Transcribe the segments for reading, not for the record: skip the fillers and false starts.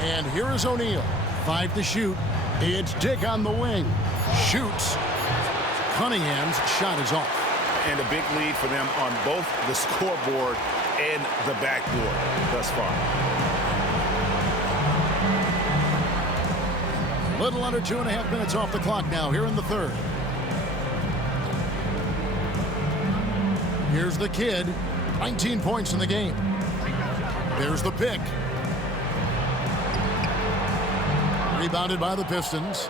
And here is O'Neal. 5 to shoot. It's Dick on the wing. Shoots. Cunningham's shot is off. And a big lead for them on both the scoreboard and the backboard thus far. Little under 2.5 minutes off the clock now here in the third. Here's the kid. 19 points in the game. There's the pick. Rebounded by the Pistons.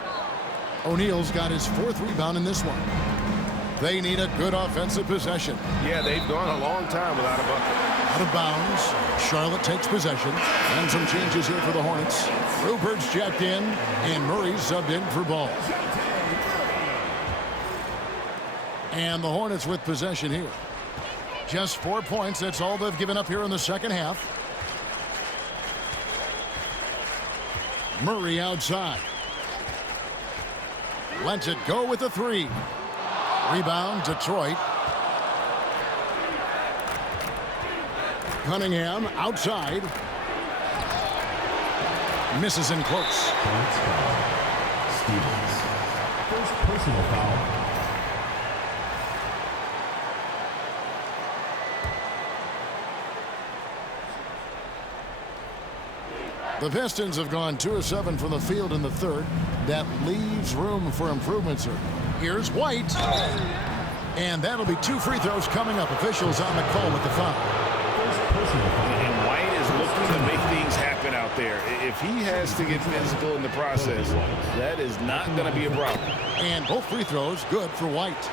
O'Neal's got his 4th rebound in this one. They need a good offensive possession. Yeah, they've gone a long time without a bucket. Out of bounds. Charlotte takes possession. And some changes here for the Hornets. Rupert's checked in, and Murray's subbed in for Ball. And the Hornets with possession here. Just 4 points. That's all they've given up here in the second half. Murray outside. Lets it go with a 3. Rebound, Detroit. Cunningham outside. Misses in close. Stevens. First personal foul. The Pistons have gone 2 of 7 from the field in the third. That leaves room for improvement, sir. Here's White. And that'll be 2 free throws coming up. Officials on the call with the foul. And White is looking to make things happen out there. If he has to get physical in the process, that is not going to be a problem. And both free throws good for White.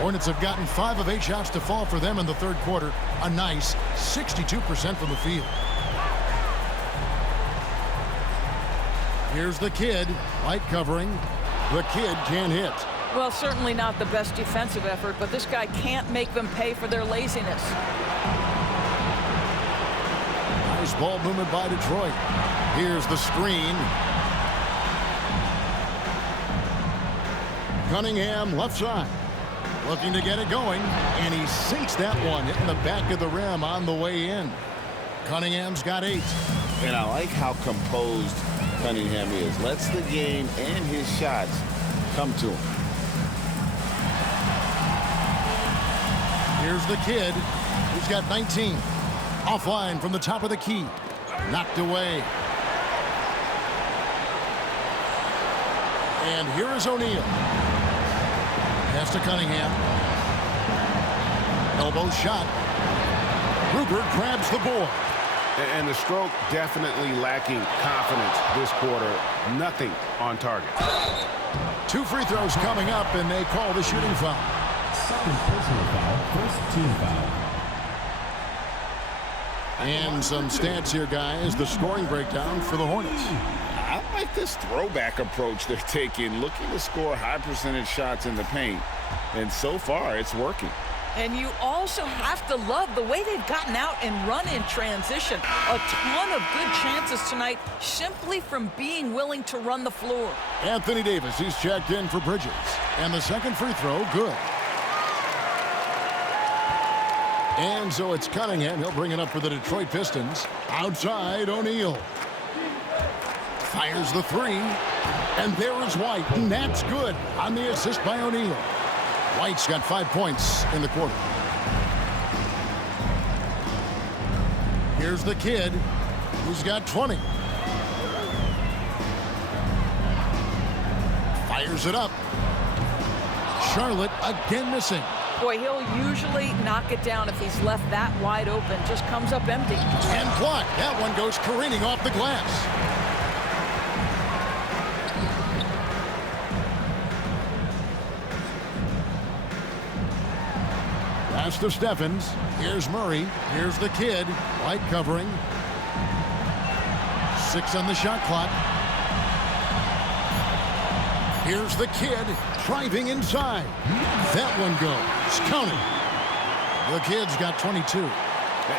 Hornets have gotten 5 of 8 shots to fall for them in the third quarter. A nice 62% from the field. Here's the kid. White covering. The kid can't hit. Well, certainly not the best defensive effort, but this guy can't make them pay for their laziness. Nice ball movement by Detroit. Here's the screen. Cunningham left side. Looking to get it going, and he sinks that one, hitting the back of the rim on the way in. Cunningham's got 8. And I like how composed Cunningham is. Lets the game and his shots come to him. Here's the kid, who's got 19. Offline from the top of the key. Knocked away. And here is O'Neal. Pass to Cunningham. Elbow shot. Rupert grabs the board. And the stroke definitely lacking confidence this quarter. Nothing on target. 2 free throws coming up, and they call the shooting foul. Second personal foul, first team foul. And some stats here, guys. The scoring breakdown for the Hornets. I like this throwback approach they're taking, looking to score high percentage shots in the paint. And so far, it's working. And you also have to love the way they've gotten out and run in transition. A ton of good chances tonight simply from being willing to run the floor. Anthony Davis, he's checked in for Bridges. And the second free throw, good. And so it's Cunningham. He'll bring it up for the Detroit Pistons. Outside, O'Neal. Fires the 3. And there is White. And that's good on the assist by O'Neal. White's got 5 points in the quarter. Here's the kid, who's got 20. Fires it up. Charlotte again missing. Boy, he'll usually knock it down if he's left that wide open. Just comes up empty. And blocked. That one goes careening off the glass. Pass to Steffens. Here's Murray. Here's the kid. White covering. 6 on the shot clock. Here's the kid driving inside. That one goes. Counting. The kid's got 22.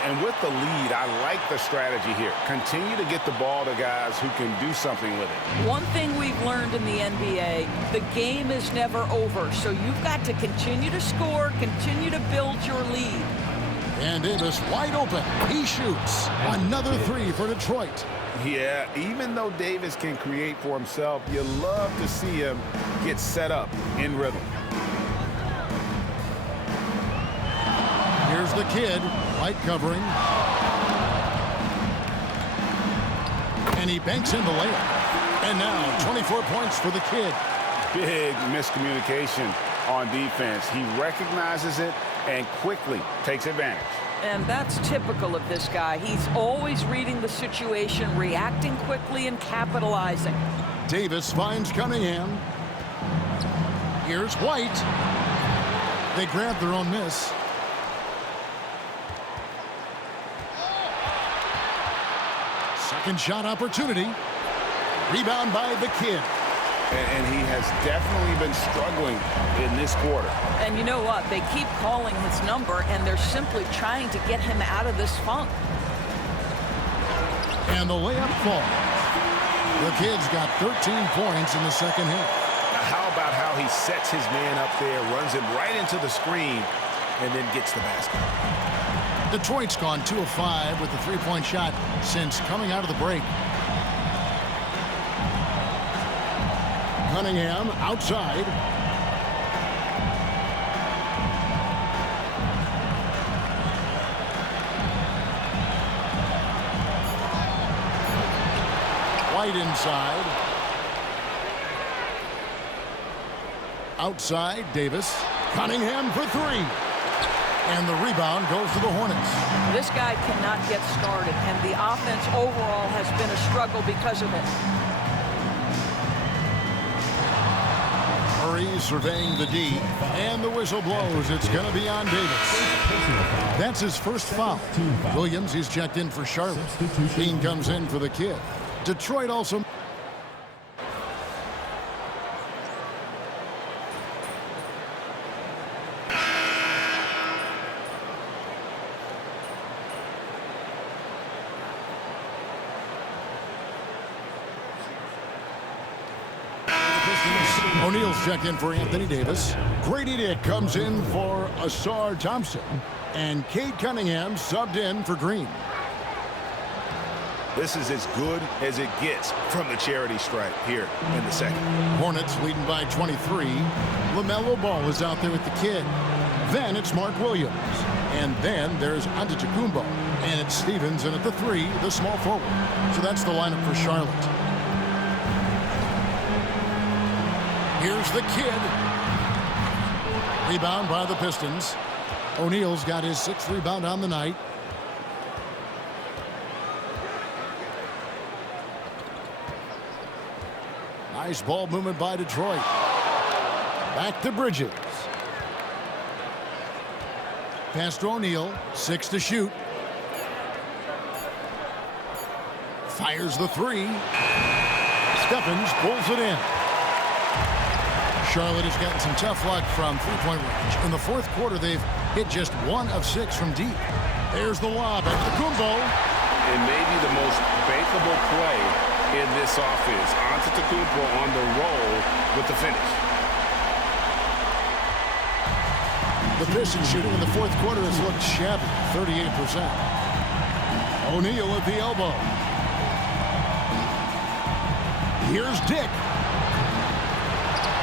And with the lead, I like the strategy here. Continue to get the ball to guys who can do something with it. One thing we've learned in the NBA, the game is never over. So you've got to continue to score, continue to build your lead. And Davis wide open. He shoots. Another three for Detroit. Yeah, even though Davis can create for himself, you love to see him get set up in rhythm. Here's the kid. White covering. And he banks in the layup. And now 24 points for the kid. Big miscommunication on defense. He recognizes it and quickly takes advantage. And that's typical of this guy. He's always reading the situation, reacting quickly, and capitalizing. Davis finds Cunningham. Here's White. They grab their own miss. Second shot opportunity. Rebound by the kid. And he has definitely been struggling in this quarter. And you know what? They keep calling his number, and they're simply trying to get him out of this funk. And the layup falls. The kid's got 13 points in the second half. Now how about how he sets his man up there, runs him right into the screen, and then gets the basket. Detroit's gone 2 of 5 with the three-point shot since coming out of the break. Cunningham outside. White inside. Outside, Davis. Cunningham for three. And the rebound goes to the Hornets. This guy cannot get started, and the offense overall has been a struggle because of it. Murray surveying the D, and the whistle blows. It's going to be on Davis. That's his first foul. Williams, he's checked in for Charlotte. Dean comes in for the kid. Detroit also... O'Neal's checked in for Anthony Davis. Grady Dick comes in for Asar Thompson. And Cade Cunningham subbed in for Green. This is as good as it gets from the charity stripe here in the second. Hornets leading by 23. LaMelo Ball is out there with the kid. Then it's Mark Williams. And then there's Antetokounmpo. And it's Stevens in at the 3, the small forward. So that's the lineup for Charlotte. Here's the kid. Rebound by the Pistons. O'Neal's got his 6th rebound on the night. Nice ball movement by Detroit. Back to Bridges. Pass to O'Neal. 6 to shoot. Fires the 3. Stephens pulls it in. Charlotte has gotten some tough luck from three-point range. In the fourth quarter, they've hit just 1 of 6 from deep. There's the lob at Antetokounmpo. And maybe the most bankable play in this offense. Antetokounmpo on the roll with the finish. The Pistons shooting in the fourth quarter has looked shabby, 38%. O'Neal at the elbow. Here's Dick.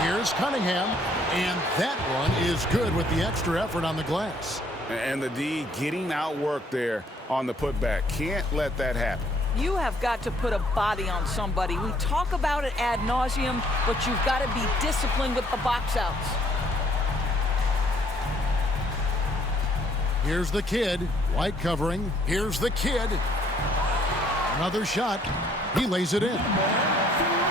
Here's Cunningham, and that one is good with the extra effort on the glass. And the D getting outworked there on the putback. Can't let that happen. You have got to put a body on somebody. We talk about it ad nauseum, but you've got to be disciplined with the box outs. Here's the kid. White covering. Here's the kid. Another shot. He lays it in.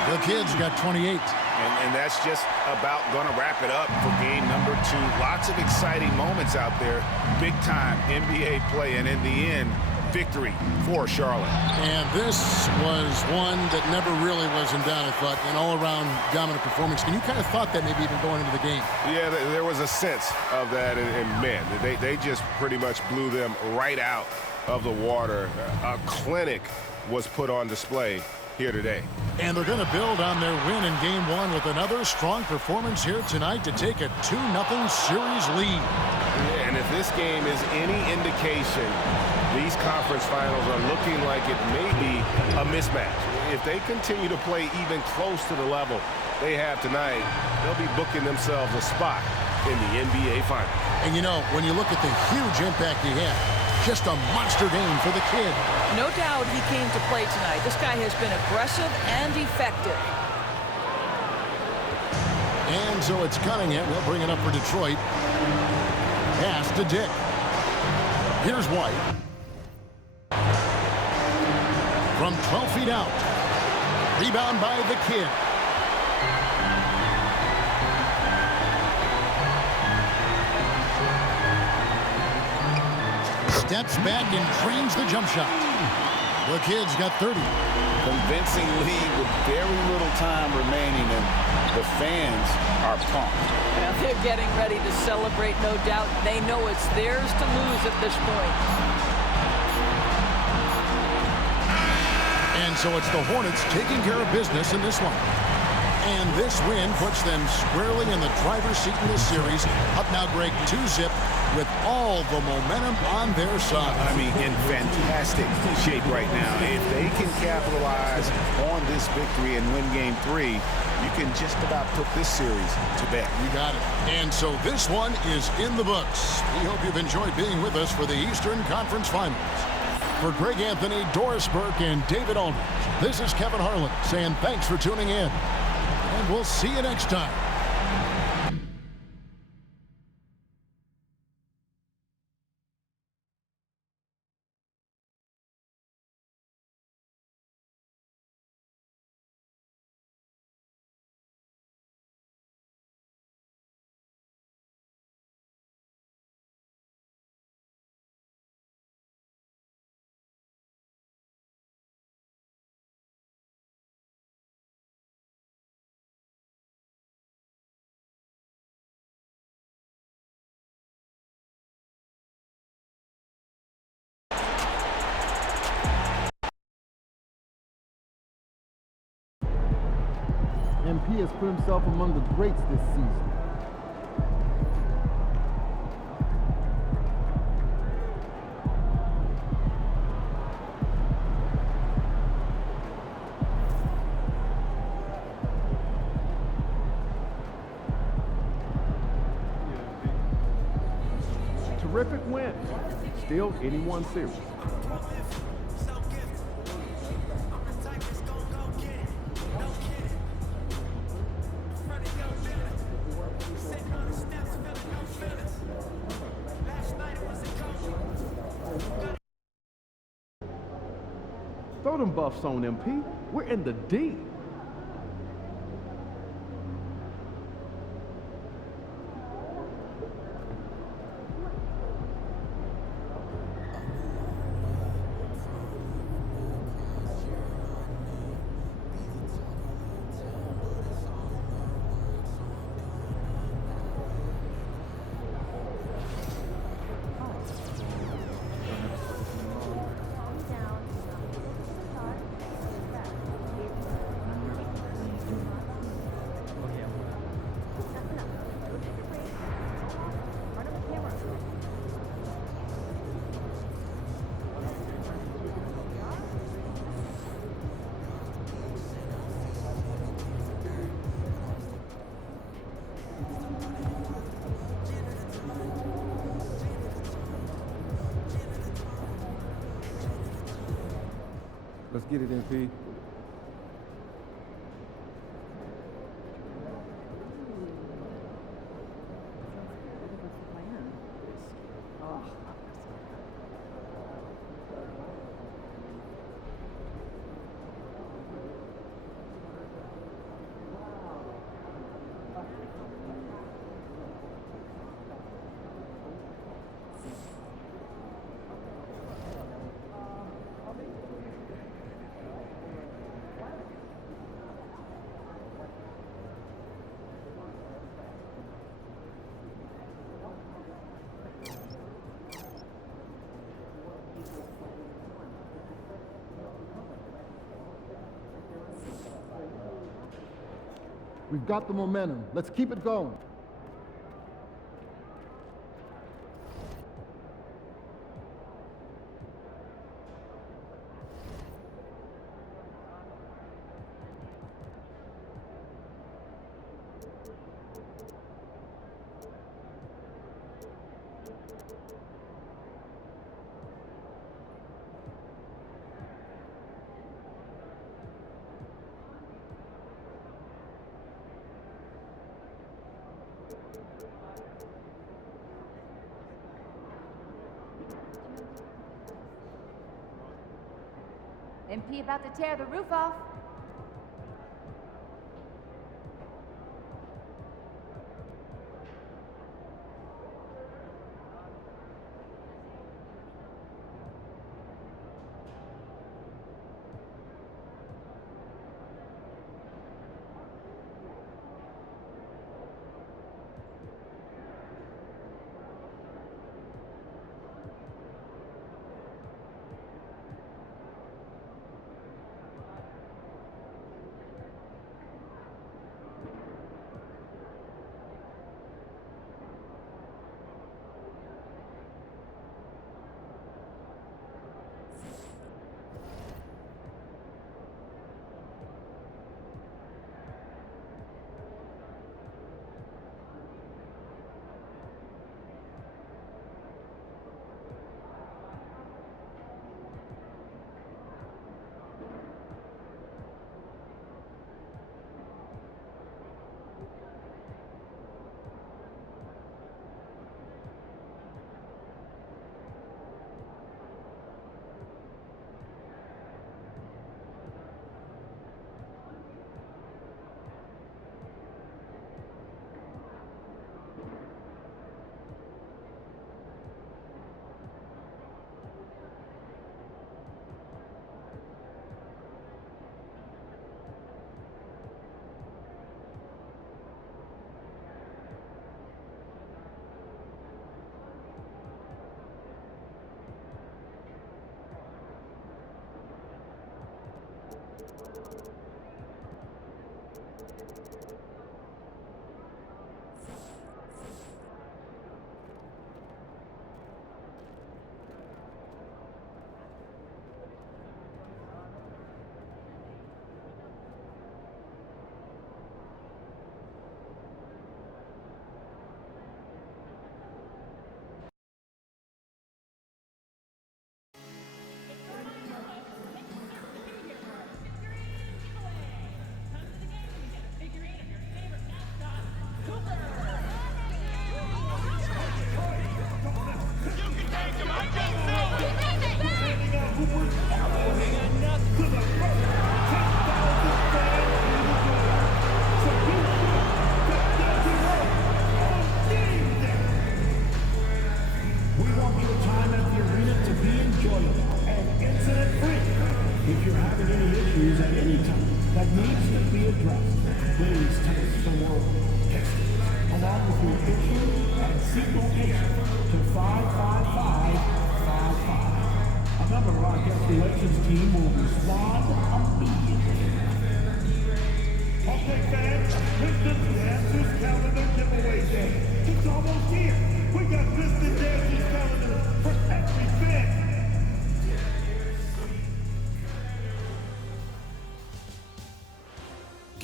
The kid's got 28. And that's just about going to wrap it up for game number 2. Lots of exciting moments out there. Big-time NBA play, and in the end, victory for Charlotte. And this was one that never really was in doubt, I thought, an all-around dominant performance. And you kind of thought that maybe even going into the game. Yeah, there was a sense of that, and man, they just pretty much blew them right out of the water. A clinic was put on display here today. And they're going to build on their win in Game 1 with another strong performance here tonight to take a 2-0 series lead. Yeah, and And if this game is any indication, these conference finals are looking like it may be a mismatch. If they continue to play even close to the level they have tonight, they'll be booking themselves a spot in the NBA Finals. And you know, when you look at the huge impact he had, just a monster game for the kid. No doubt he came to play tonight. This guy has been aggressive and effective. And so it's Cunningham. We'll bring it up for Detroit. Pass to Dick. Here's White. From 12 feet out. Rebound by the kid. Steps back and trains the jump shot. The kid's got 30. Convincing lead with very little time remaining, and the fans are pumped. Well, they're getting ready to celebrate, no doubt. They know it's theirs to lose at this point. And so it's the Hornets taking care of business in this one. And this win puts them squarely in the driver's seat in this series. Up now, Greg, 2-zip with all the momentum on their side. I mean, in fantastic shape right now. If they can capitalize on this victory and win Game 3, you can just about put this series to bed. You got it. And so this one is in the books. We hope you've enjoyed being with us for the Eastern Conference Finals. For Greg Anthony, Doris Burke, and David Aldridge, this is Kevin Harlan saying thanks for tuning in. And we'll see you next time. MP has put himself among the greats this season. Terrific win. Still anyone series. Throw them buffs on MP. We're in the D. Let's get it, MP. We've got the momentum. Let's keep it going. MP about to tear the roof off.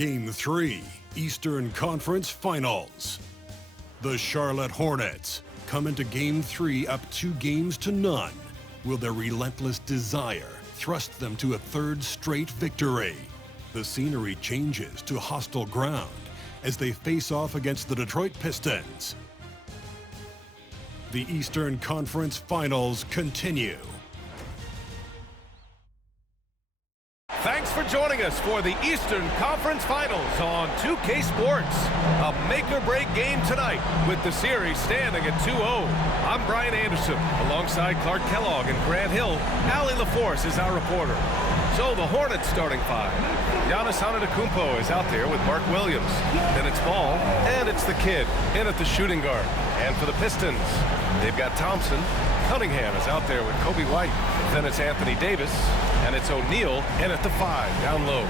Game 3, Eastern Conference Finals. The Charlotte Hornets come into Game 3 up 2-0. Will their relentless desire thrust them to a third straight victory? The scenery changes to hostile ground as they face off against the Detroit Pistons. The Eastern Conference Finals continue. Thanks for joining us for the Eastern Conference Finals on 2K Sports. A make-or-break game tonight with the series standing at 2-0. I'm Brian Anderson alongside Clark Kellogg and Grant Hill. Allie LaForce is our reporter. So the Hornets starting five. Giannis Antetokounmpo is out there with Mark Williams. Then it's Ball, and it's the kid in at the shooting guard. And for the Pistons, they've got Thompson. Cunningham is out there with Kobe White. Then it's Anthony Davis, and it's O'Neal in at the 5 down low.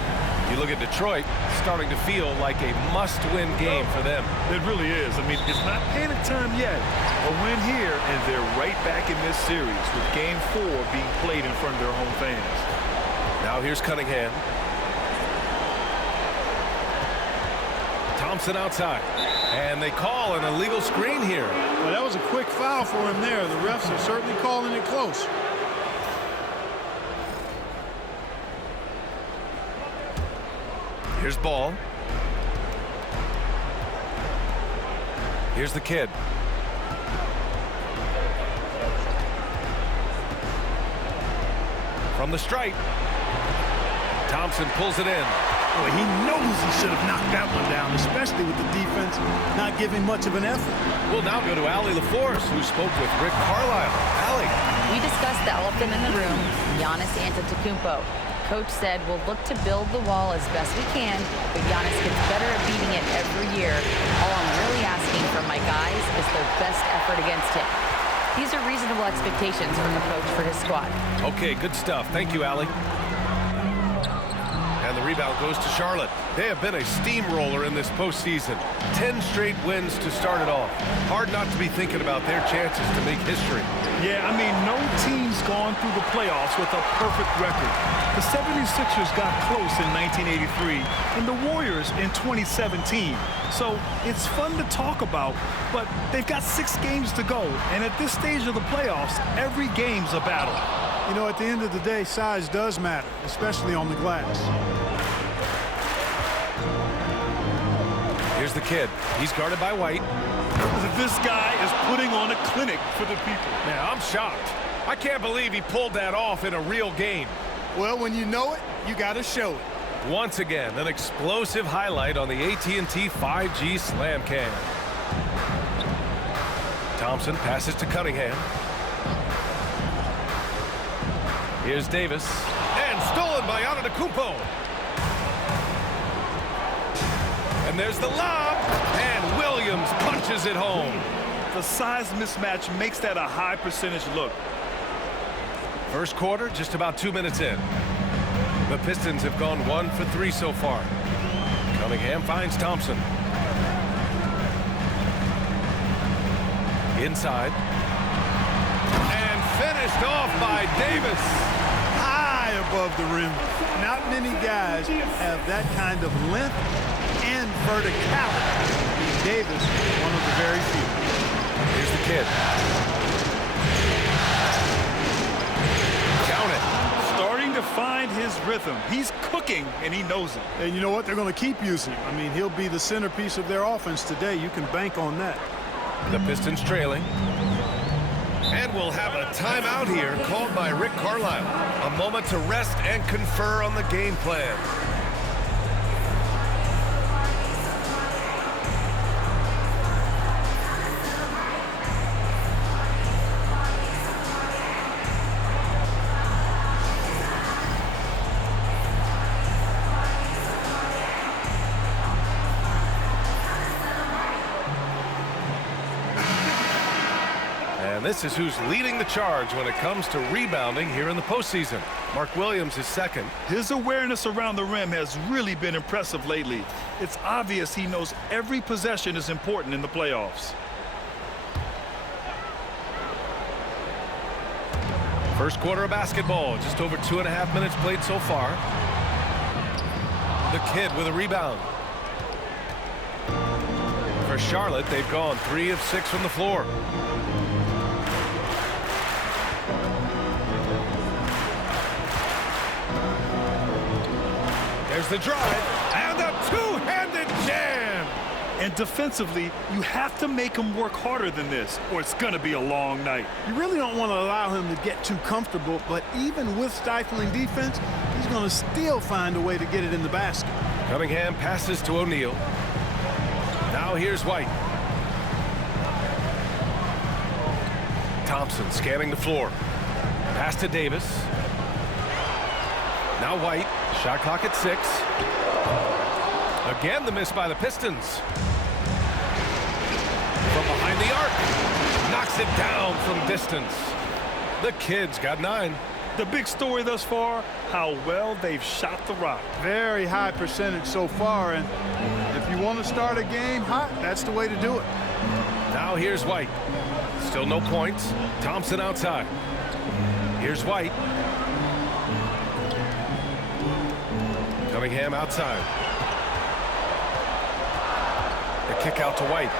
You look at Detroit, starting to feel like a must-win game for them. It really is. I mean, it's not panic time yet. A win here, and they're right back in this series with Game 4 being played in front of their home fans. Now here's Cunningham. Thompson outside. And they call an illegal screen here. Well, that was a quick foul for him there. The refs are certainly calling it close. Here's Ball. Here's the kid. From the stripe. Thompson pulls it in. Boy, he knows he should have knocked that one down, especially with the defense not giving much of an effort. We'll now go to Allie LaForce, who spoke with Rick Carlisle. Allie. We discussed the elephant in the room, Giannis Antetokounmpo. Coach said we'll look to build the wall as best we can, but Giannis gets better at beating it every year. All I'm really asking from my guys is their best effort against him. These are reasonable expectations from the coach for his squad. Okay, good stuff. Thank you, Allie. And the rebound goes to Charlotte. They have been a steamroller in this postseason. 10 straight wins to start it off. Hard not to be thinking about their chances to make history. Yeah, I mean, no team's gone through the playoffs with a perfect record. The 76ers got close in 1983 and the Warriors in 2017. So it's fun to talk about, but they've got 6 games to go. And at this stage of the playoffs, every game's a battle. You know, at the end of the day, size does matter, especially on the glass. Here's the kid. He's guarded by White. This guy is putting on a clinic for the people. Man, I'm shocked. I can't believe he pulled that off in a real game. Well, when you know it, you got to show it. Once again, an explosive highlight on the AT&T 5G Slam Cam. Thompson passes to Cunningham. Here's Davis. And stolen by Antetokounmpo. And there's the lob. And Williams punches it home. The size mismatch makes that a high percentage look. First quarter, just about 2 minutes in. The Pistons have gone 1 for 3 so far. Cunningham finds Thompson. Inside. And finished off by Davis. High above the rim. Not many guys have that kind of length and verticality. Davis, one of the very few. Here's the kid. Count it. Starting to find his rhythm. He's cooking, and he knows it. And you know what? They're going to keep using him. I mean, he'll be the centerpiece of their offense today. You can bank on that. The Pistons trailing. And we'll have a timeout here called by Rick Carlisle. A moment to rest and confer on the game plan. And this is who's leading the charge when it comes to rebounding here in the postseason. Mark Williams is second. His awareness around the rim has really been impressive lately. It's obvious he knows every possession is important in the playoffs. First quarter of basketball, just over 2.5 minutes played so far. The kid with a rebound. For Charlotte, they've gone 3 of 6 from the floor. There's the drive, and a two-handed jam! And defensively, you have to make him work harder than this, or it's going to be a long night. You really don't want to allow him to get too comfortable, but even with stifling defense, he's going to still find a way to get it in the basket. Cunningham passes to O'Neal. Now here's White. Thompson scanning the floor. Pass to Davis. Now White. Shot clock at 6. Again, the miss by the Pistons. From behind the arc. Knocks it down from distance. The kid's got 9. The big story thus far, how well they've shot the rock. Very high percentage so far, and if you want to start a game hot, that's the way to do it. Now here's White. Still no points. Thompson outside. Here's White. Cunningham outside. The kick out to White.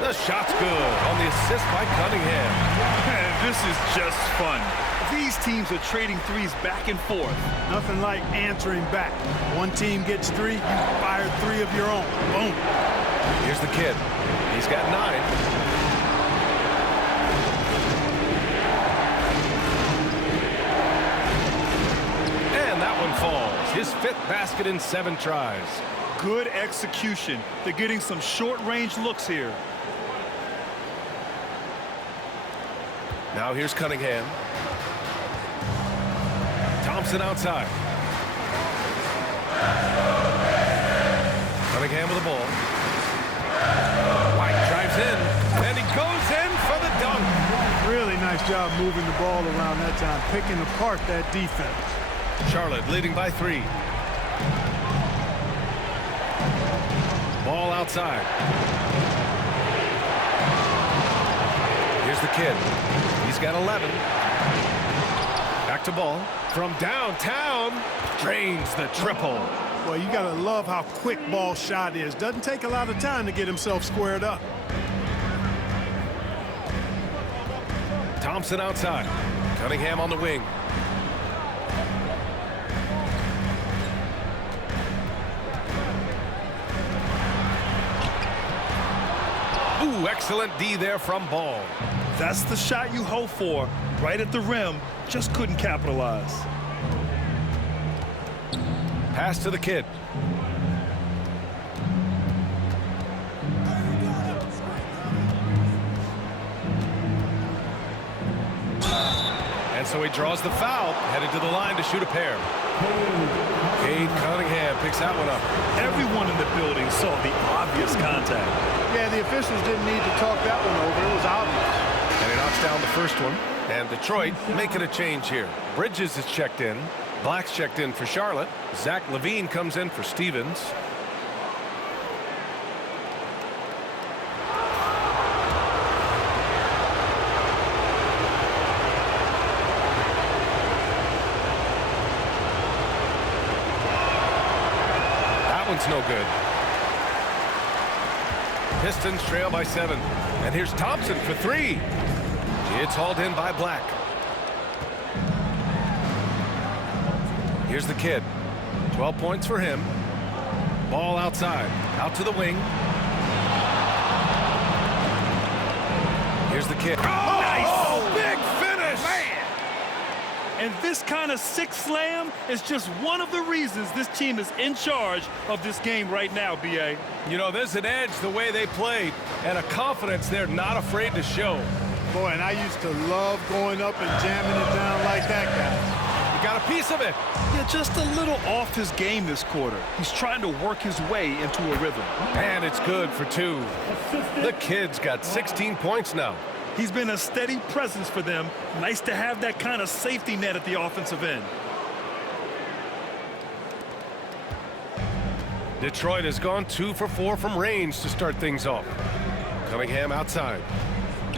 The shot's good on the assist by Cunningham. This is just fun. These teams are trading threes back and forth. Nothing like answering back. One team gets 3, you fire 3 of your own. Boom. Here's the kid. He's got 9. his 5th basket in 7 tries. Good execution. They're getting some short-range looks here. Now here's Cunningham. Thompson outside. Cunningham with the ball. White drives in, and he goes in for the dunk. Really nice job moving the ball around that time, picking apart that defense. Charlotte leading by 3. Ball outside. Here's the kid. He's got 11. Back to ball. From downtown, drains the triple. Well, you got to love how quick ball shot is. Doesn't take a lot of time to get himself squared up. Thompson outside. Cunningham on the wing. Ooh, excellent D there from Ball. That's the shot you hope for. Right at the rim, just couldn't capitalize. Pass to the kid. And so he draws the foul, headed to the line to shoot a pair. Cade Cunningham picks that one up. Everyone in the building saw the obvious contact. Yeah, the officials didn't need to talk that one over. It was obvious. And he knocks down the first one. And Detroit making a change here. Bridges is checked in. Black's checked in for Charlotte. Zach LaVine comes in for Stevens. That one's no good. Pistons trail by 7. And here's Thompson for 3. It's hauled in by Black. Here's the kid. 12 points for him. Ball outside. Out to the wing. Here's the kid. Oh, nice! Big finish! Man. And this kind of sick slam is just one of the reasons this team is in charge of this game right now, B.A. You know, there's an edge the way they played and a confidence they're not afraid to show. Boy, and I used to love going up and jamming it down like that guy. Got a piece of it. Yeah, just a little off his game this quarter. He's trying to work his way into a rhythm. And it's good for 2. The kid's got 16 points now. He's been a steady presence for them. Nice to have that kind of safety net at the offensive end. Detroit has gone 2 for 4 from range to start things off. Cunningham outside.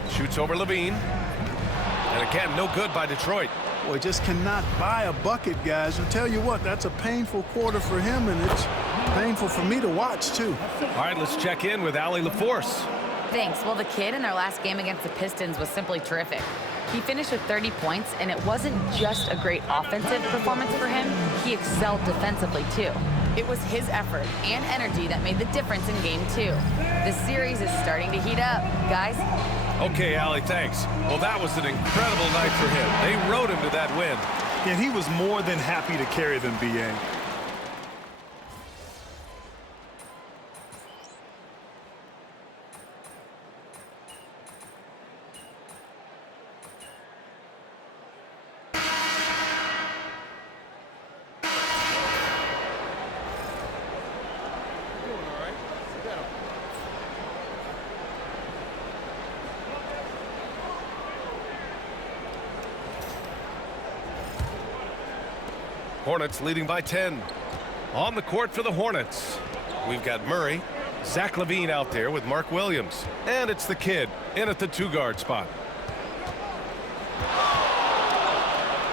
Shoots over LaVine. And again, no good by Detroit. Boy, just cannot buy a bucket, guys. I'll tell you what, that's a painful quarter for him, and it's painful for me to watch, too. All right, let's check in with Allie LaForce. Thanks. Well, the kid in their last game against the Pistons was simply terrific. He finished with 30 points, and it wasn't just a great offensive performance for him. He excelled defensively, too. It was his effort and energy that made the difference in Game 2. The series is starting to heat up. Guys? Okay, Allie, thanks. Well, that was an incredible night for him. They rode him to that win. And he was more than happy to carry them, B.A. Hornets leading by 10. On the court for the Hornets, we've got Murray, Zach LaVine out there with Mark Williams. And it's the kid in at the 2-guard spot.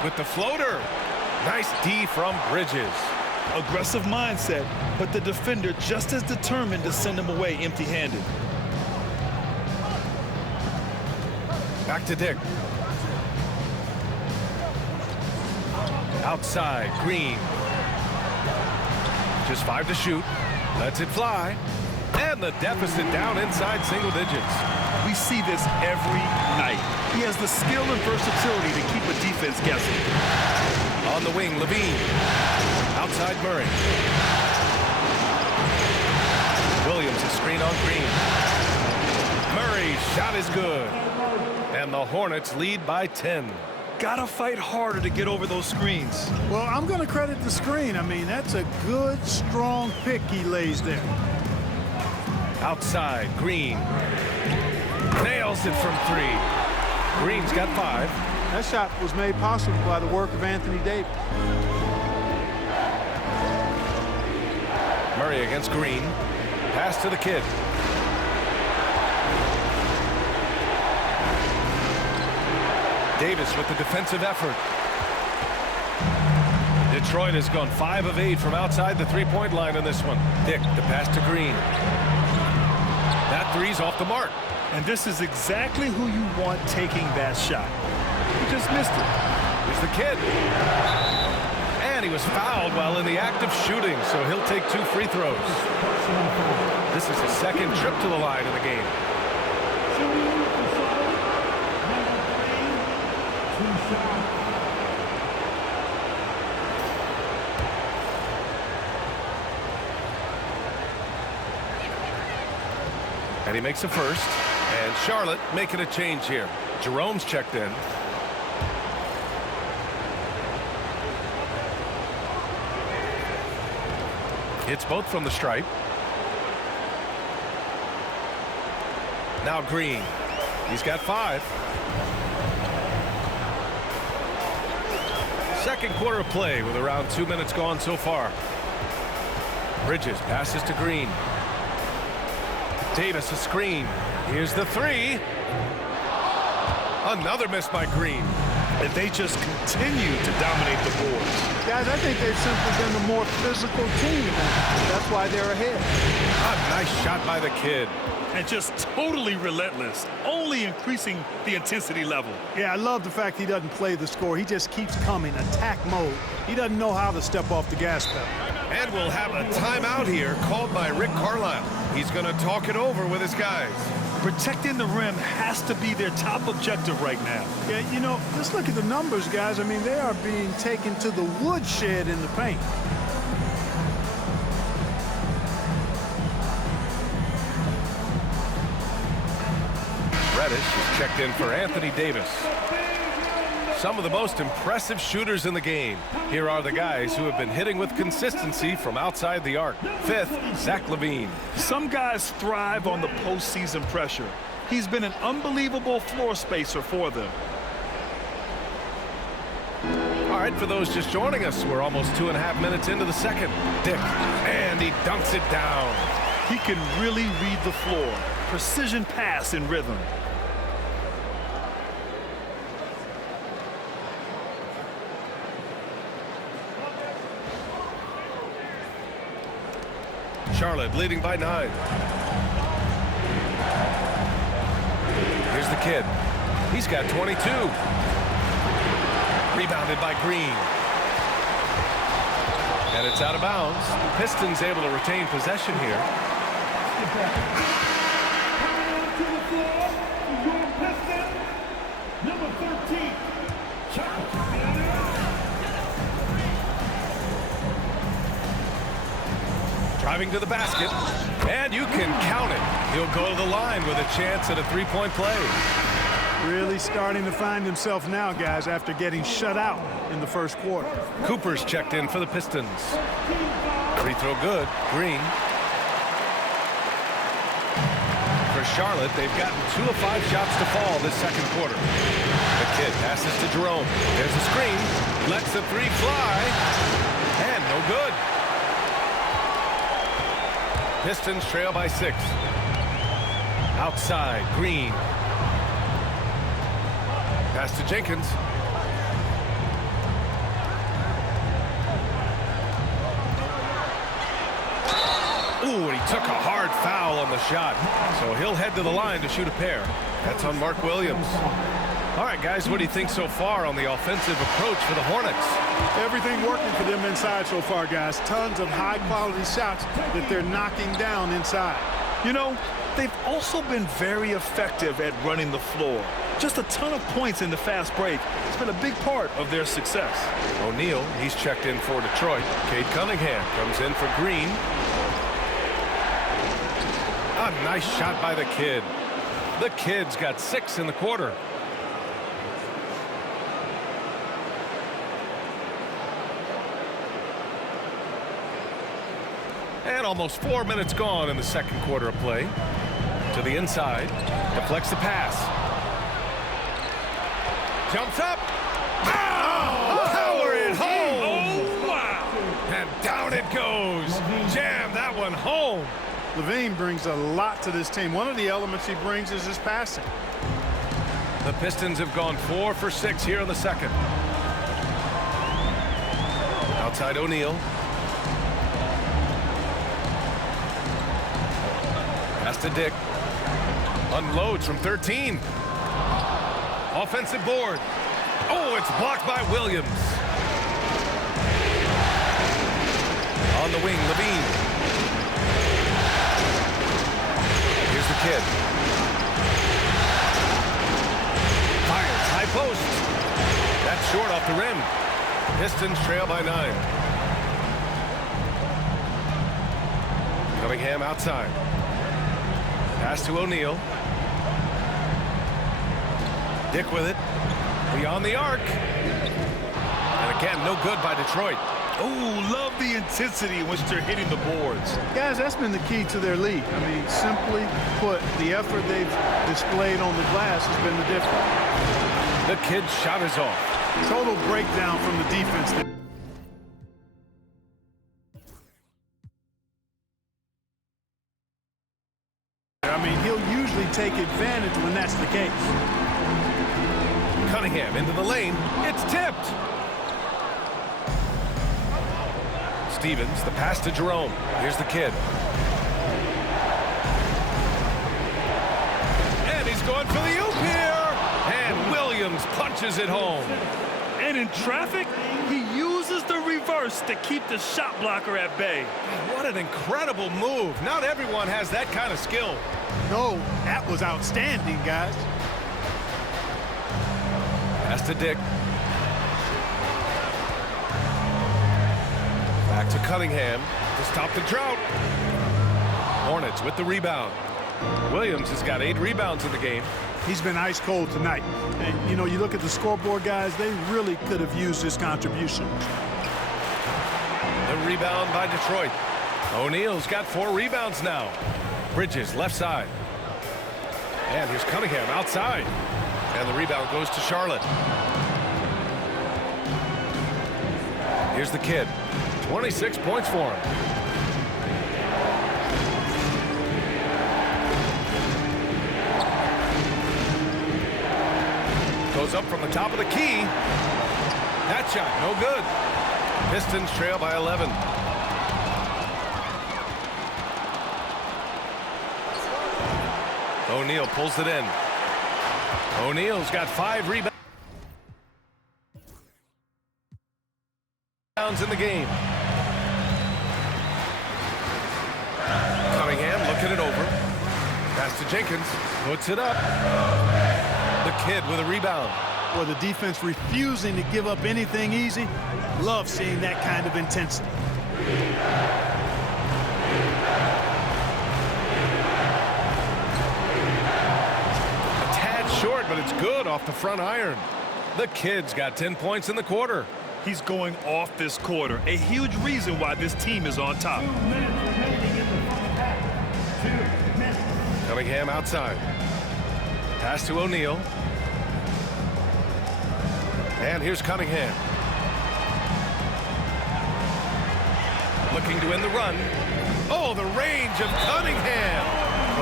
With the floater. Nice D from Bridges. Aggressive mindset, but the defender just as determined to send him away empty-handed. Back to Dick. Outside, Green. Just 5 to shoot. Lets it fly. And the deficit down inside single digits. We see this every night. He has the skill and versatility to keep a defense guessing. On the wing, LaVine. Outside Murray. Williams a screen on Green. Murray's shot is good. And the Hornets lead by 10. Gotta fight harder to get over those screens. Well, I'm going to credit the screen. I mean, that's a good, strong pick he lays there. Outside, Green. Nails it from 3. Green's got 5. That shot was made possible by the work of Anthony Davis. Murray against Green. Pass to the kid. Davis with the defensive effort. Detroit has gone 5 of 8 from outside the three-point line on this one. Dick, the pass to Green. That three's off the mark. And this is exactly who you want taking that shot. He just missed it. Here's the kid. And he was fouled while in the act of shooting, so he'll take 2 free throws. This is his second trip to the line in the game. And he makes a first. And Charlotte making a change here. Jerome's checked in. Hits both from the stripe. Now Green. He's got 5. Second quarter of play with around 2 minutes gone so far. Bridges passes to Green. Davis a screen. Here's the 3. Another miss by Green. And they just continue to dominate the boards. Guys, I think they've simply been the more physical team. That's why they're ahead. A nice shot by the kid. And just totally relentless, only increasing the intensity level. Yeah, I love the fact he doesn't play the score. He just keeps coming, attack mode. He doesn't know how to step off the gas pedal. And we'll have a timeout here called by Rick Carlisle. He's going to talk it over with his guys. Protecting the rim has to be their top objective right now. Yeah, you know, just look at the numbers, guys. I mean, they are being taken to the woodshed in the paint. Reddish is checked in for Anthony Davis. Some of the most impressive shooters in the game. Here are the guys who have been hitting with consistency from outside the arc. 5th, Zach LaVine. Some guys thrive on the postseason pressure. He's been an unbelievable floor spacer for them. All right, for those just joining us, we're almost 2.5 minutes into the second. Dick, and he dunks it down. He can really read the floor. Precision pass in rhythm. Charlotte leading by 9. Here's the kid. He's got 22. Rebounded by Green. And it's out of bounds. The Pistons able to retain possession here. Number 13, Driving to the basket, and you can count it. He'll go to the line with a chance at a three-point play. Really starting to find himself now, guys, after getting shut out in the first quarter. Cooper's checked in for the Pistons. Free throw good. Green. For Charlotte, they've gotten 2 of 5 shots to fall this second quarter. The kid passes to Jerome. There's a screen. Lets the 3 fly. And no good. Pistons trail by 6. Outside, Green. Pass to Jenkins. Ooh, and he took a hard foul on the shot. So he'll head to the line to shoot a pair. That's on Mark Williams. All right, guys, what do you think so far on the offensive approach for the Hornets? Everything working for them inside so far, guys. Tons of high-quality shots that they're knocking down inside. You know, they've also been very effective at running the floor. Just a ton of points in the fast break. It's been a big part of their success. O'Neal, he's checked in for Detroit. Cade Cunningham comes in for Green. A nice shot by the kid. The Kid's got 6 in the quarter. And almost 4 minutes gone in the second quarter of play. To the inside. Deflects the pass. Jumps up. Oh, power it home. Oh, wow. And down it goes. Jam that one home. LaVine brings a lot to this team. One of the elements he brings is his passing. The Pistons have gone 4 for 6 here in the second. Outside O'Neal. Pass to Dick. Unloads from 13. Offensive board. Oh, it's blocked by Williams. On the wing, LaVine. Here's the Kid. Fires, high post. That's short off the rim. Pistons trail by 9. Cunningham outside. Pass to O'Neal. Dick with it. Beyond the arc. And again, no good by Detroit. Oh, love the intensity in which they're hitting the boards. Guys, that's been the key to their lead. I mean, simply put, the effort they've displayed on the glass has been the difference. The Kid's shot is off. Total breakdown from the defense. I mean, he'll usually take advantage when that's the case. Cunningham into the lane. It's tipped. Stevens, the pass to Jerome. Here's the Kid. And he's going for the oop here. And Williams punches it home. And in traffic, he uses the reverse to keep the shot blocker at bay. What an incredible move. Not everyone has that kind of skill. No, that was outstanding, guys. Pass to Dick. Back to Cunningham to stop the drought. Hornets with the rebound. Williams has got 8 rebounds in the game. He's been ice cold tonight. And, you know, you look at the scoreboard, guys, they really could have used his contribution. The rebound by Detroit. O'Neal's got 4 rebounds now. Bridges left side. And here's Cunningham outside. And the rebound goes to Charlotte. Here's the Kid. 26 points for him. Goes up from the top of the key. That shot, no good. Pistons trail by 11. O'Neal pulls it in. O'Neal's got 5 rebounds in the game. Cunningham looking it over. Pass to Jenkins. Puts it up. The Kid with a rebound. Well, the defense refusing to give up anything easy. Love seeing that kind of intensity. A tad short, but it's good off the front iron. The Kid's got 10 points in the quarter. He's going off this quarter. A huge reason why this team is on top. Cunningham outside. Pass to O'Neal. And here's Cunningham. Looking to end the run. Oh, the range of Cunningham.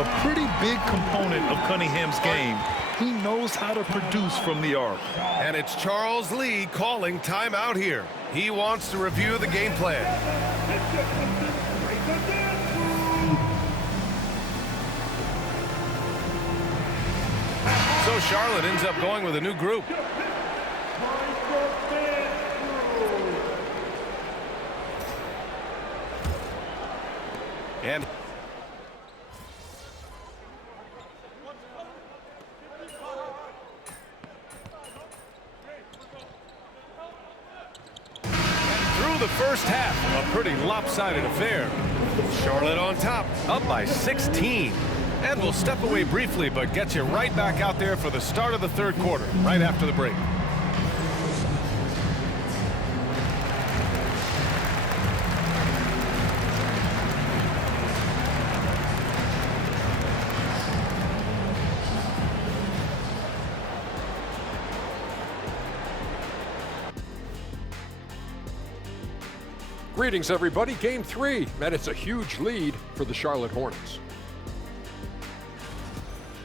A pretty big component of Cunningham's game. He knows how to produce from the arc. And it's Charles Lee calling timeout here. He wants to review the game plan. So Charlotte ends up going with a new group. And through the first half. A pretty lopsided affair. Charlotte on top, up by 16. And we'll step away briefly, but get you right back out there for the start of the third quarter, right after the break. Greetings, everybody. Game 3, and it's a huge lead for the Charlotte Hornets.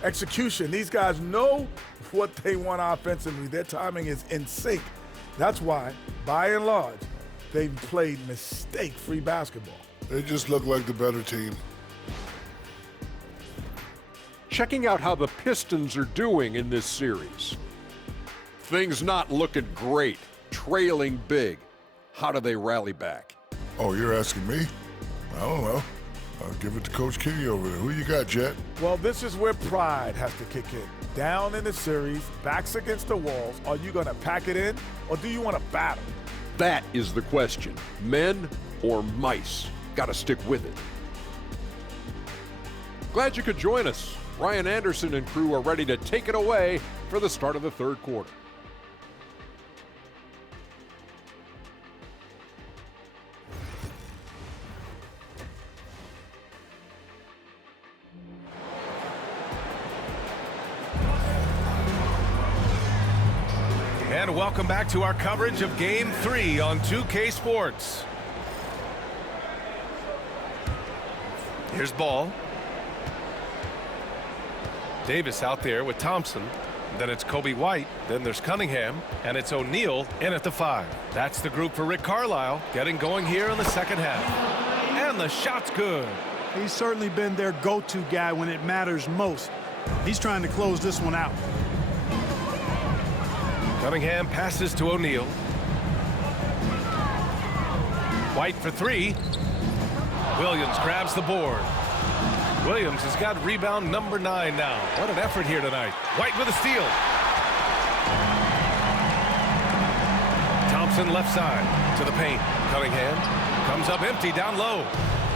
Execution. These guys know what they want offensively. Their timing is in sync. That's why, by and large, they've played mistake-free basketball. They just look like the better team. Checking out how the Pistons are doing in this series. Things not looking great, trailing big. How do they rally back? Oh, you're asking me? I don't know. I'll give it to Coach Kenny over there. Who you got, Jet? Well, this is where pride has to kick in. Down in the series, backs against the walls. Are you going to pack it in, or do you want to battle? That is the question. Men or mice? Got to stick with it. Glad you could join us. Ryan Anderson and crew are ready to take it away for the start of the third quarter. And welcome back to our coverage of Game 3 on 2K Sports. Here's Ball. Davis out there with Thompson. Then it's Kobe White. Then there's Cunningham. And it's O'Neal in at the 5. That's the group for Rick Carlisle getting going here in the second half. And the shot's good. He's certainly been their go-to guy when it matters most. He's trying to close this one out. Cunningham passes to O'Neal. White for 3. Williams grabs the board. Williams has got rebound number 9 now. What an effort here tonight. White with a steal. Thompson left side to the paint. Cunningham comes up empty down low.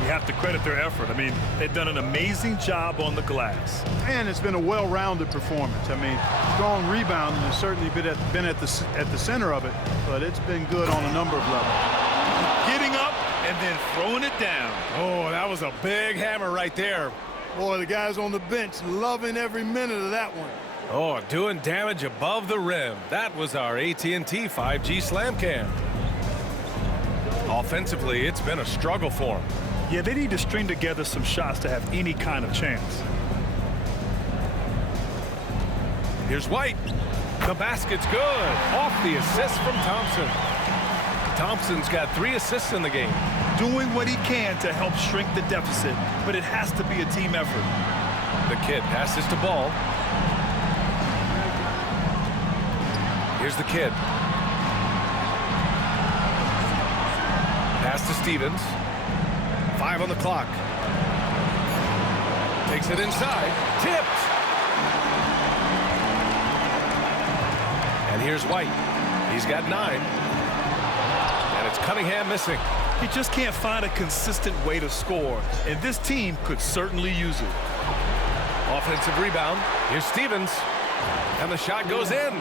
You have to credit their effort. I mean, they've done an amazing job on the glass. And it's been a well-rounded performance. I mean, strong rebound has certainly been at the center of it, but it's been good on a number of levels. Getting up and then throwing it down. Oh, that was a big hammer right there. Boy, the guys on the bench loving every minute of that one. Oh, doing damage above the rim. That was our AT&T 5G Slam Cam. Offensively, it's been a struggle for them. Yeah, they need to string together some shots to have any kind of chance. Here's White. The basket's good. Off the assist from Thompson. Thompson's got 3 assists in the game. Doing what he can to help shrink the deficit, but it has to be a team effort. The kid passes to Ball. Here's the kid. Pass to Stevens. 5 on the clock. Takes it inside. Tipped. And here's White. He's got 9. And it's Cunningham missing. He just can't find a consistent way to score, and this team could certainly use it. Offensive rebound. Here's Stevens. And the shot goes in.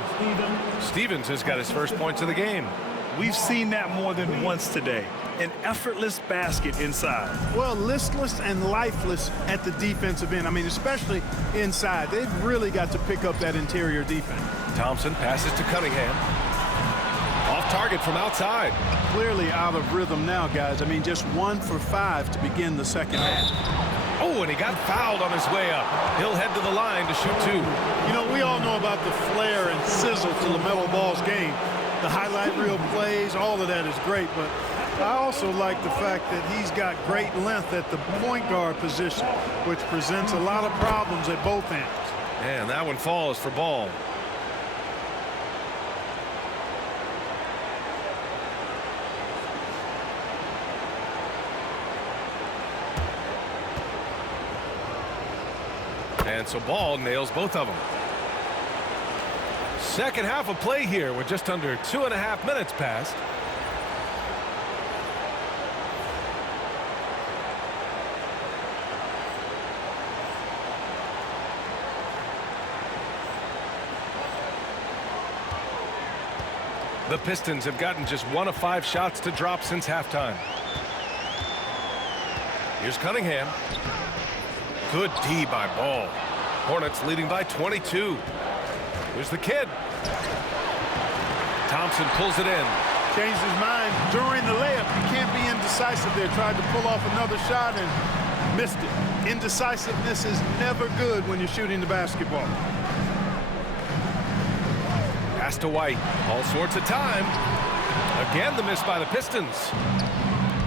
Stevens has got his first points of the game. We've seen that more than once today. An effortless basket inside. Well, listless and lifeless at the defensive end. I mean, especially inside. They've really got to pick up that interior defense. Thompson passes to Cunningham. Off target from outside. Clearly out of rhythm now, guys. I mean, just 1 for 5 to begin the second half. Oh, and he got fouled on his way up. He'll head to the line to shoot 2. You know, we all know about the flair and sizzle to LaMelo Ball's game. The highlight reel plays, all of that is great, but I also like the fact that he's got great length at the point guard position, which presents a lot of problems at both ends. And that one falls for Ball. And so Ball nails both of them. Second half of play here with just under 2.5 minutes passed. The Pistons have gotten just 1 of 5 shots to drop since halftime. Here's Cunningham. Good D by Ball. Hornets leading by 22. Here's the kid. Thompson pulls it in. Changed his mind during the layup. You can't be indecisive there. Tried to pull off another shot and missed it. Indecisiveness is never good when you're shooting the basketball. Pass to White. All sorts of time. Again, the miss by the Pistons.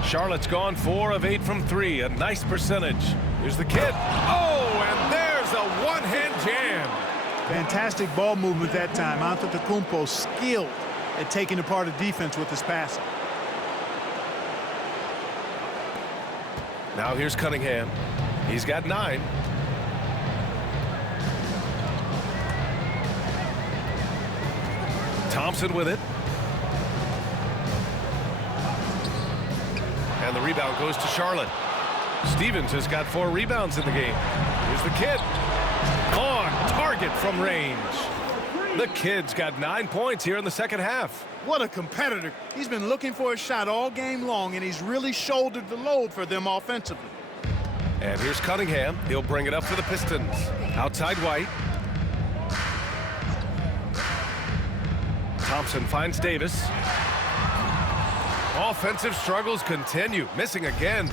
Charlotte's gone 4 of 8 from 3. A nice percentage. Here's the kid. Oh, and there's a one-hand jam. Fantastic ball movement that time. Antetokounmpo skilled at taking apart a defense with his passing. Now here's Cunningham. He's got 9. Thompson with it. And the rebound goes to Charlotte. Stevens has got 4 rebounds in the game. Here's the kid. On target from range. The kid's got 9 points here in the second half. What a competitor. He's been looking for a shot all game long, and he's really shouldered the load for them offensively. And here's Cunningham. He'll bring it up for the Pistons. Outside White. Thompson finds Davis. Offensive struggles continue. Missing again.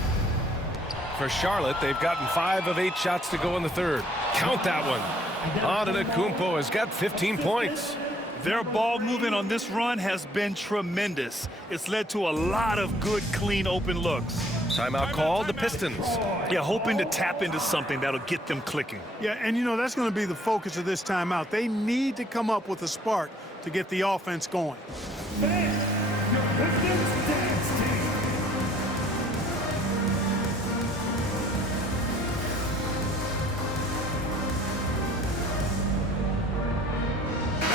For Charlotte, they've gotten 5 of 8 shots to go in the third. Count that one. Antetokounmpo has got 15 points. Their ball movement on this run has been tremendous. It's led to a lot of good, clean, open looks. Timeout called, the Pistons. Yeah, hoping to tap into something that'll get them clicking. Yeah, and you know, that's going to be the focus of this timeout. They need to come up with a spark to get the offense going.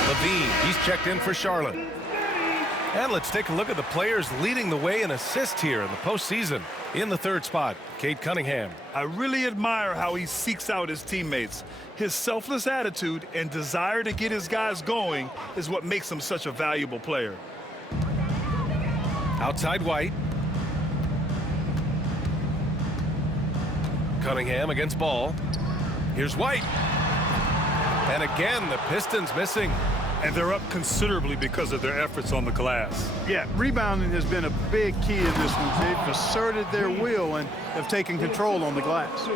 Levine, he's checked in for Charlotte. And let's take a look at the players leading the way in assists here in the postseason. In the third spot, Cade Cunningham. I really admire how he seeks out his teammates. His selfless attitude and desire to get his guys going is what makes him such a valuable player. Outside White. Cunningham against Ball. Here's White. And again, the Pistons missing. And they're up considerably because of their efforts on the glass. Yeah, rebounding has been a big key in this one. They've asserted their will and have taken control on the glass.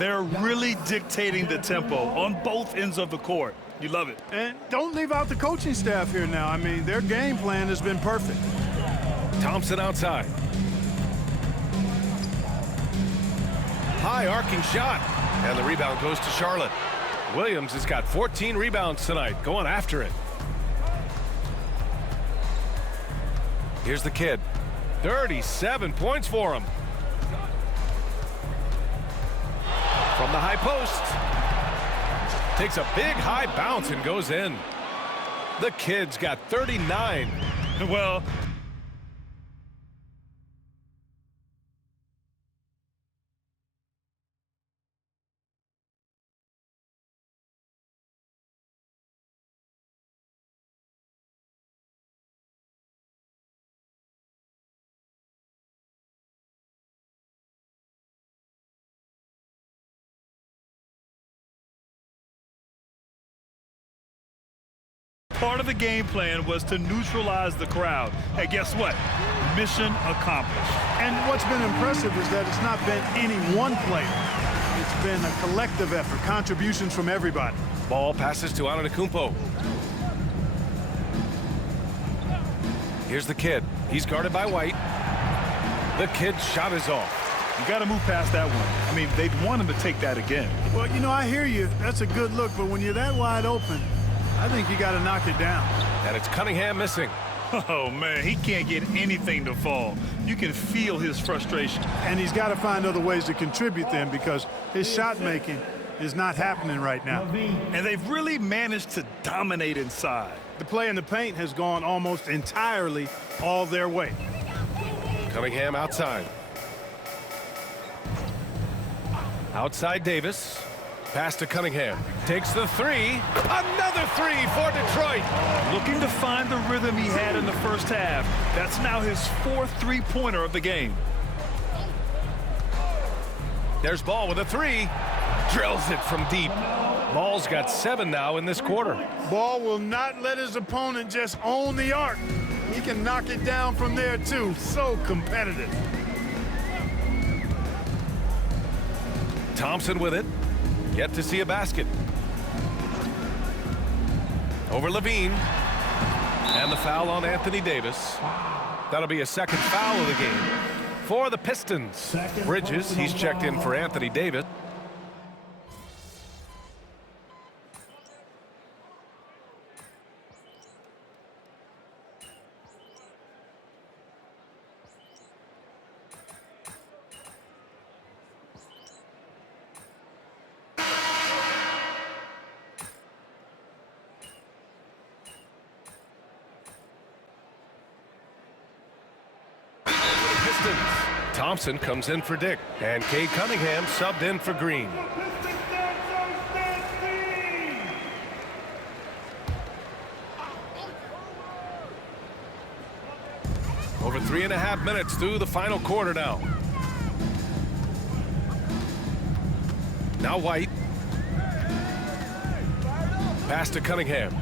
They're really dictating the tempo on both ends of the court. You love it. And don't leave out the coaching staff here now. I mean, their game plan has been perfect. Thompson outside. High arcing shot. And the rebound goes to Charlotte. Williams has got 14 rebounds tonight, going after it. Here's the kid. 37 points for him. From the high post. Takes a big high bounce and goes in. The kid's got 39. Well, part of the game plan was to neutralize the crowd. Hey, guess what? Mission accomplished. And what's been impressive is that it's not been any one player. It's been a collective effort, contributions from everybody. Ball passes to Antetokounmpo. Here's the kid. He's guarded by White. The kid's shot is off. You got to move past that one. I mean, they'd want him to take that again. Well, you know, I hear you. That's a good look, but when you're that wide open, I think you got to knock it down. And it's Cunningham missing. Oh, man, he can't get anything to fall. You can feel his frustration. And he's got to find other ways to contribute then because his shot making is not happening right now. And they've really managed to dominate inside. The play in the paint has gone almost entirely all their way. Cunningham outside. Outside Davis. Pass to Cunningham. Takes the three. Another three for Detroit. Looking to find the rhythm he had in the first half. That's now his fourth three-pointer of the game. There's Ball with a three. Drills it from deep. Ball's got 7 now in this quarter. Ball will not let his opponent just own the arc. He can knock it down from there, too. So competitive. Thompson with it. Yet to see a basket. Over Levine. And the foul on Anthony Davis. That'll be a second foul of the game for the Pistons. Bridges, he's checked in for Anthony Davis. Thompson comes in for Dick, and Cade Cunningham subbed in for Green. Over 3.5 minutes through the final quarter now. Now White. Pass to Cunningham.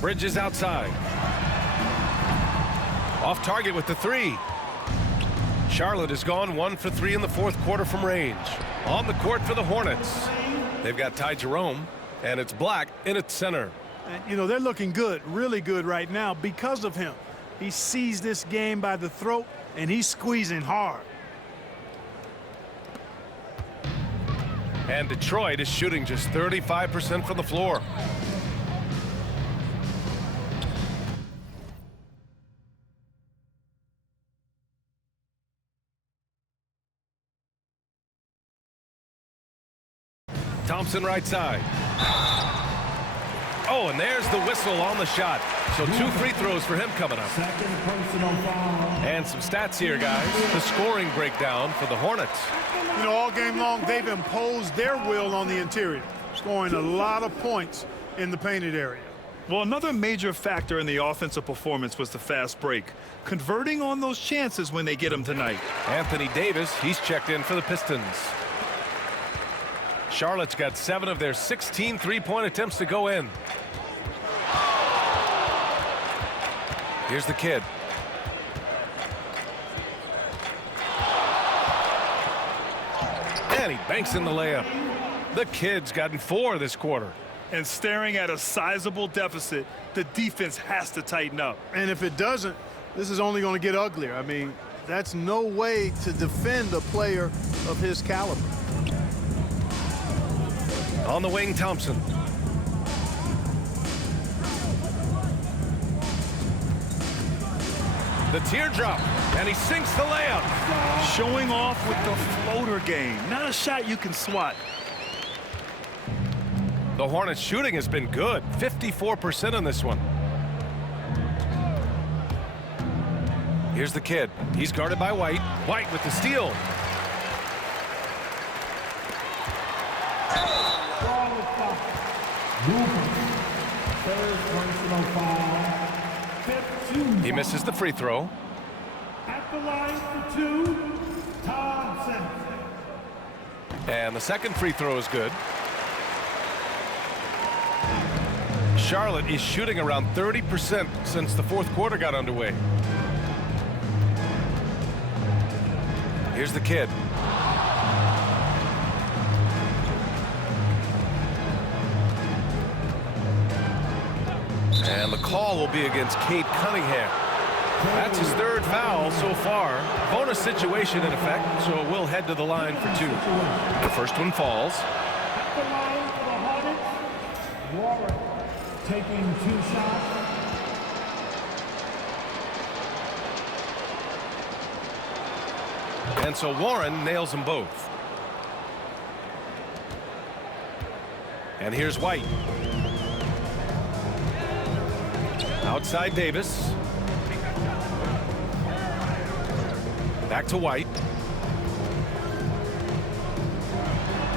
Bridges outside. Off target with the three. Charlotte has gone 1 for 3 in the fourth quarter from range. On the court for the Hornets. They've got Ty Jerome, and it's Black in its center. And, you know, they're looking good, really good right now because of him. He sees this game by the throat, and he's squeezing hard. And Detroit is shooting just 35% from the floor. Thompson right side. Oh, and there's the whistle on the shot. So 2 free throws for him coming up. And some stats here, guys. The scoring breakdown for the Hornets. You know, all game long, they've imposed their will on the interior, scoring a lot of points in the painted area. Well, another major factor in the offensive performance was the fast break, converting on those chances when they get them tonight. Anthony Davis, he's checked in for the Pistons. Charlotte's got 7 of their 16 three-point attempts to go in. Here's the kid. And he banks in the layup. The kid's gotten 4 this quarter. And staring at a sizable deficit, the defense has to tighten up. And if it doesn't, this is only going to get uglier. I mean, that's no way to defend a player of his caliber. On the wing, Thompson. The teardrop, and he sinks the layup. Showing off with the floater game. Not a shot you can swat. The Hornets shooting has been good. 54% on this one. Here's the kid. He's guarded by White. White with the steal. He misses the free throw. At the line for 2, Thompson. And the second free throw is good. Charlotte is shooting around 30% since the fourth quarter got underway. Here's the kid. And the call will be against Cade Cunningham. That's his 3rd foul so far. Bonus situation in effect, so it will head to the line for 2. The first one falls. At the line for the Hornets, Warren taking 2 shots. And so Warren nails them both. And here's White. Outside Davis. Back to White.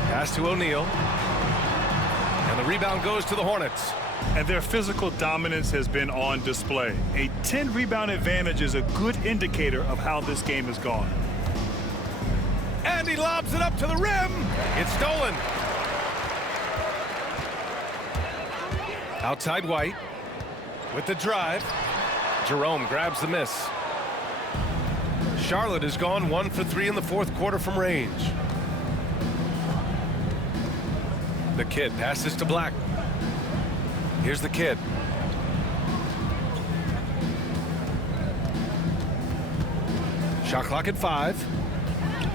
Pass to O'Neal. And the rebound goes to the Hornets. And their physical dominance has been on display. A 10-rebound advantage is a good indicator of how this game has gone. And he lobs it up to the rim. It's stolen. Outside White with the drive. Jerome grabs the miss. Charlotte has gone 1 for 3 in the fourth quarter from range. The Kid passes to Black. Here's the Kid. Shot clock at 5.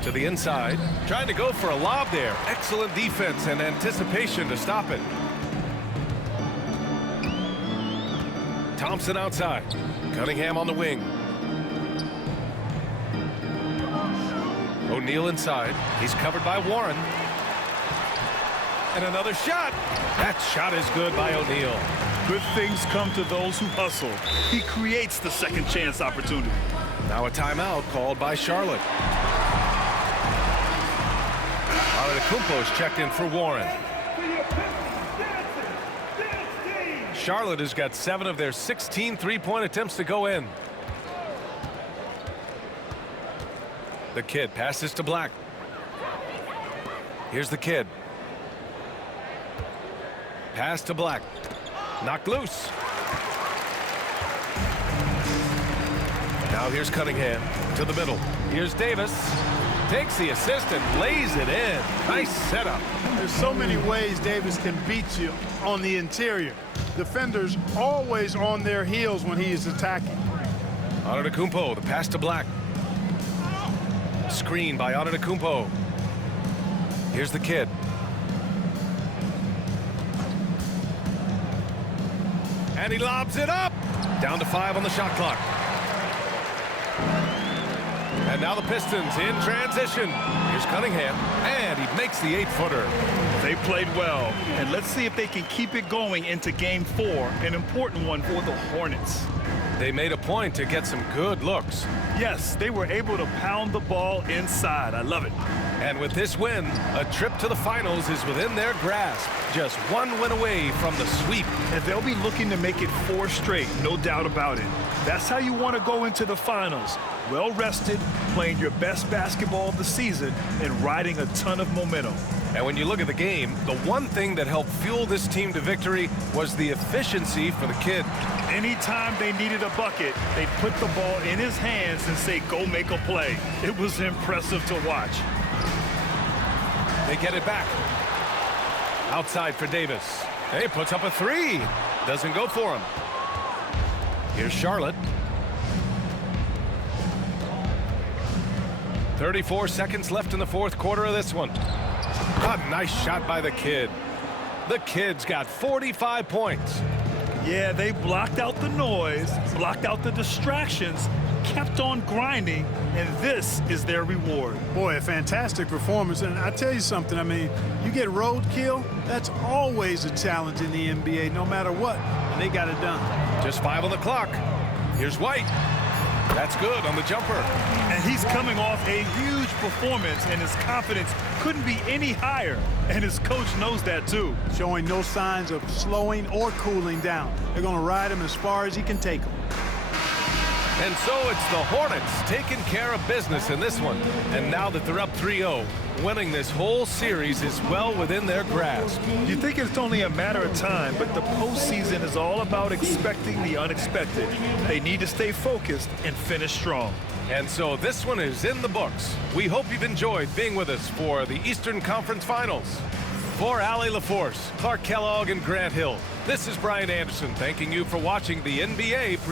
To the inside. Trying to go for a lob there. Excellent defense and anticipation to stop it. Thompson outside. Cunningham on the wing. O'Neal inside. He's covered by Warren. And another shot. That shot is good by O'Neal. Good things come to those who hustle. He creates the second chance opportunity. Now a timeout called by Charlotte. Antetokounmpo's checked in for Warren. Charlotte has got 7 of their 16 three-point attempts to go in. The Kid passes to Black. Here's the Kid. Pass to Black. Knocked loose. Now here's Cunningham to the middle. Here's Davis. Takes the assist and lays it in. Nice setup. There's so many ways Davis can beat you on the interior. Defenders always on their heels when he is attacking. Antetokounmpo, the pass to Black. Screen by Antetokounmpo. Here's the Kid. And he lobs it up. Down to 5 on the shot clock. And now the Pistons in transition. Here's Cunningham, and he makes the 8-footer. They played well, and let's see if they can keep it going into Game 4, an important one for the Hornets. They made a point to get some good looks. Yes, they were able to pound the ball inside. I love it. And with this win, a trip to the finals is within their grasp. Just 1 win away from the sweep. And they'll be looking to make it 4 straight, no doubt about it. That's how you want to go into the finals. Well rested, playing your best basketball of the season, and riding a ton of momentum. And when you look at the game, the one thing that helped fuel this team to victory was the efficiency for the Kid. Anytime they needed a bucket, they'd put the ball in his hands and say, go make a play. It was impressive to watch. They get it back. Outside for Davis. He puts up a 3. Doesn't go for him. Here's Charlotte. 34 seconds left in the fourth quarter of this one. A nice shot by the Kid. The Kid's got 45 points. Yeah, they blocked out the noise, blocked out the distractions, kept on grinding, and this is their reward. Boy, a fantastic performance. And I tell you something, I mean, you get roadkill, that's always a challenge in the NBA, no matter what. And they got it done. Just 5 on the clock. Here's White. That's good on the jumper. And he's coming off a huge performance, and his confidence couldn't be any higher. And his coach knows that, too. Showing no signs of slowing or cooling down. They're going to ride him as far as he can take him. And so it's the Hornets taking care of business in this one. And now that they're up 3-0, winning this whole series is well within their grasp. You think it's only a matter of time, but the postseason is all about expecting the unexpected. They need to stay focused and finish strong. And so this one is in the books. We hope you've enjoyed being with us for the Eastern Conference Finals. For Allie LaForce, Clark Kellogg, and Grant Hill, this is Brian Anderson thanking you for watching the NBA